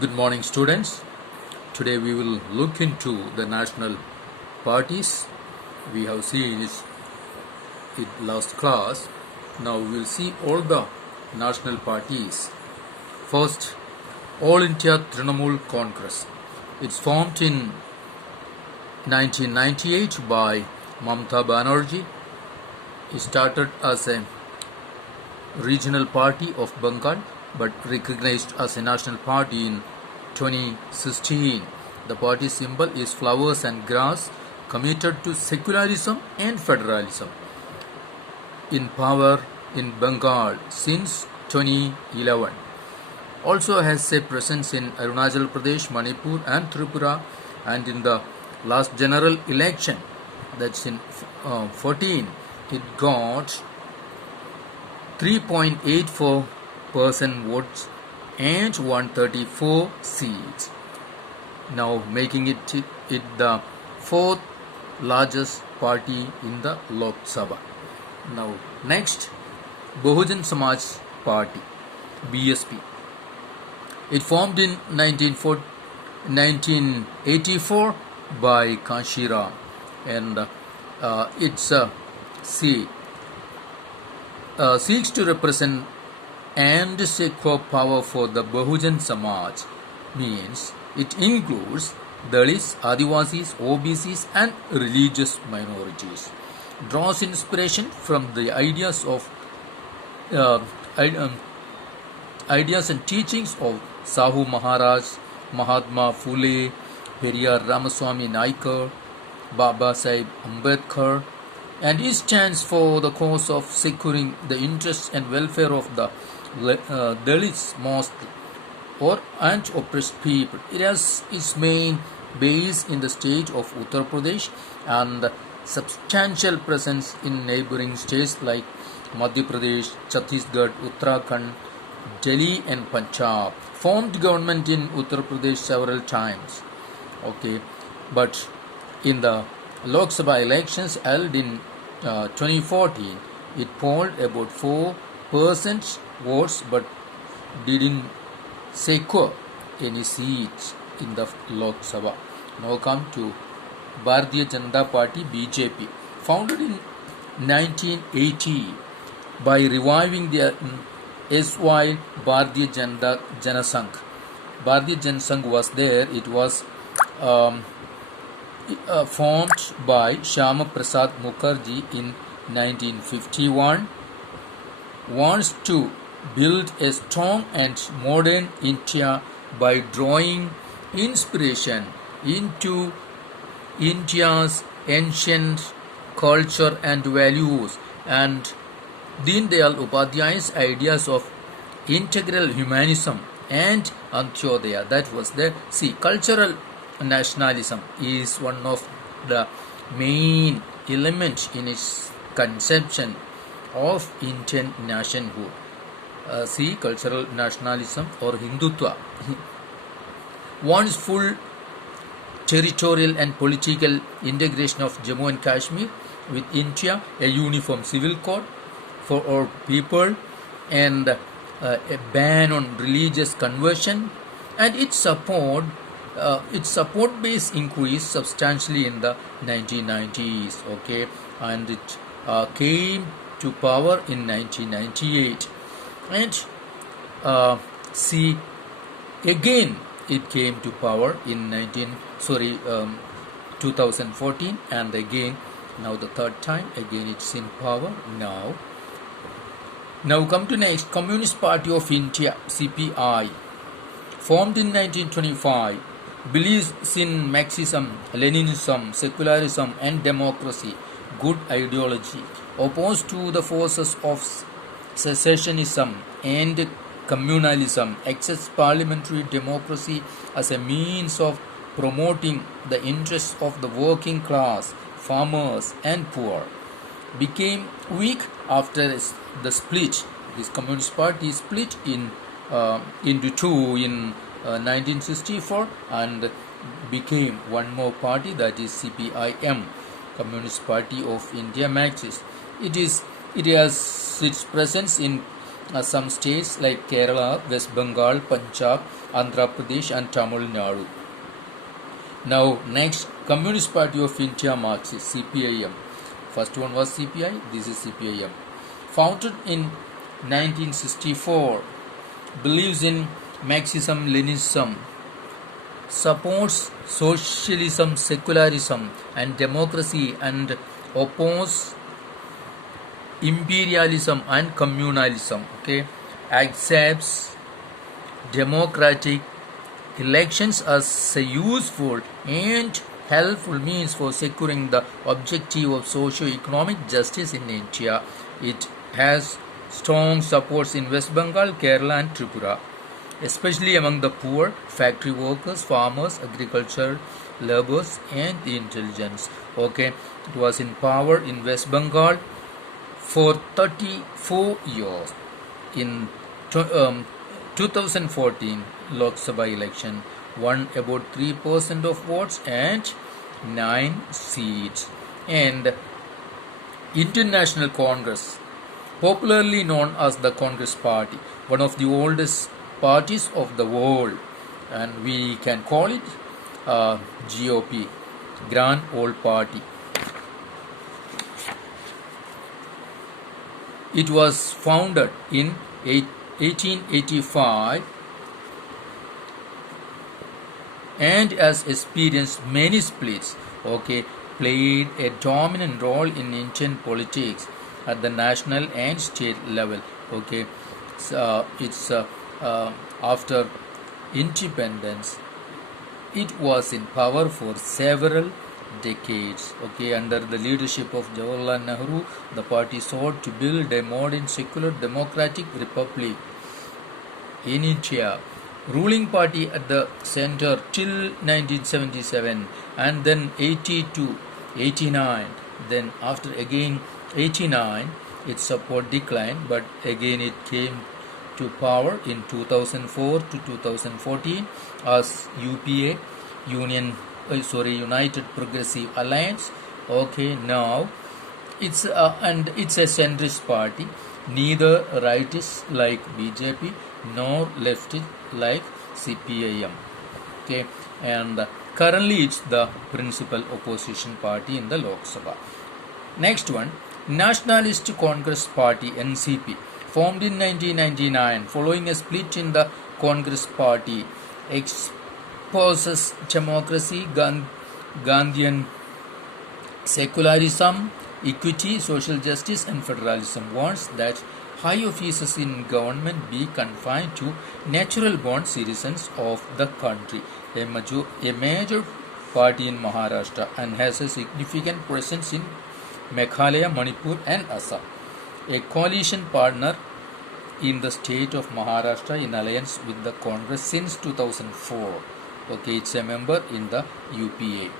Good morning, students. Today we will look into the national parties. We have seen it in last class. Now we will see all the national parties. First, All India Trinamool Congress. It's formed in 1998 by Mamata Banerjee. It started as a regional party of Bengal but recognized as a national party in 2016. The party symbol is flowers and grass, committed to secularism and federalism. In power in Bengal since 2011. Also has a presence in Arunachal Pradesh, Manipur and Tripura, and in the last general election, that's in 14, it got 3.84% votes and 134 seats, now making it the fourth largest party in the Lok Sabha. Now next, Bahujan Samaj Party, BSP. It formed in 1984 by Kanshi and it's seeks to represent and secure power for the Bahujan Samaj, means it includes Dalits, Adivasis, OBCs and religious minorities. Draws inspiration from the ideas and teachings of Sahu Maharaj, Mahatma Phule, Periyar Ramaswamy Naikar, Baba Sahib Ambedkar, and it stands for the cause of securing the interests and welfare of the Dalits mostly and oppressed people. It has its main base in the state of Uttar Pradesh and substantial presence in neighboring states like Madhya Pradesh, Chhattisgarh, Uttarakhand, Delhi and Punjab. Formed government in Uttar Pradesh several times. Okay, but in the Lok Sabha elections held in 2014, it polled about 4% votes but didn't secure any seats in the Lok Sabha. Now come to Bharatiya Janata Party, BJP. Founded in 1980 by reviving the SY Bharatiya Janasangh. Bharatiya Janasangh was there. It was formed by Shyama Prasad Mukherjee in 1951, wants to build a strong and modern India by drawing inspiration into India's ancient culture and values and Deen Dayal Upadhyaya's ideas of integral humanism and Antyodaya. That was the cultural nationalism is one of the main elements in its conception of Indian nationhood. Cultural nationalism or Hindutva wants full territorial and political integration of Jammu and Kashmir with India, a uniform civil code for all people, and a ban on religious conversion, and its support base increased substantially in the 1990s. Okay, and it came to power in 1998, and again it came to power in 2014, and again now the third time again it's in power now. Now come to next, Communist Party of India, CPI. Formed in 1925, believes in Marxism, Leninism, secularism and democracy, good ideology, opposed to the forces of secessionism and communalism, accepts parliamentary democracy as a means of promoting the interests of the working class, farmers and poor. Became weak after the split. This Communist Party split into two in 1964 and became one more party, that is CPIM, Communist Party of India Marxist. It has its presence in some states like Kerala, West Bengal, Punjab, Andhra Pradesh, and Tamil Nadu. Now, next, Communist Party of India Marxist, CPIM. First one was CPI, this is CPIM. Founded in 1964, believes in Marxism-Leninism, supports socialism, secularism, and democracy, and opposes imperialism and communalism. Okay, accepts democratic elections as a useful and helpful means for securing the objective of socio-economic justice in India. It has strong supports in West Bengal, Kerala, and Tripura, especially among the poor, factory workers, farmers, agricultural laborers, and the intelligence. Okay, it was in power in West Bengal for 34 years. In 2014 Lok Sabha election, won about 3% of votes and 9 seats. And Indian National Congress, popularly known as the Congress Party, one of the oldest parties of the world, and we can call it GOP, Grand Old Party. It was founded in 1885 and has experienced many splits. Okay, played a dominant role in Indian politics at the national and state level. Okay, so it's after independence, it was in power for several decades. Okay, under the leadership of Jawaharlal Nehru, the party sought to build a modern secular democratic republic in India. Ruling party at the center till 1977, and then 82, 89. Then after again 89, its support declined, but again it came to power in 2004 to 2014 as UPA, United Progressive Alliance. Okay, now it's it's a centrist party, neither rightist like BJP nor leftist like CPIM. Okay, and currently it's the principal opposition party in the Lok Sabha. Next one, Nationalist Congress Party (NCP), formed in 1999 following a split in the Congress Party, exposes democracy, Gandhian secularism, equity, social justice, and federalism. Wants that high offices in government be confined to natural born citizens of the country. A major party in Maharashtra, and has a significant presence in Meghalaya, Manipur, and Assam. A coalition partner in the state of Maharashtra in alliance with the Congress since 2004. Okay, it's a member in the UPA.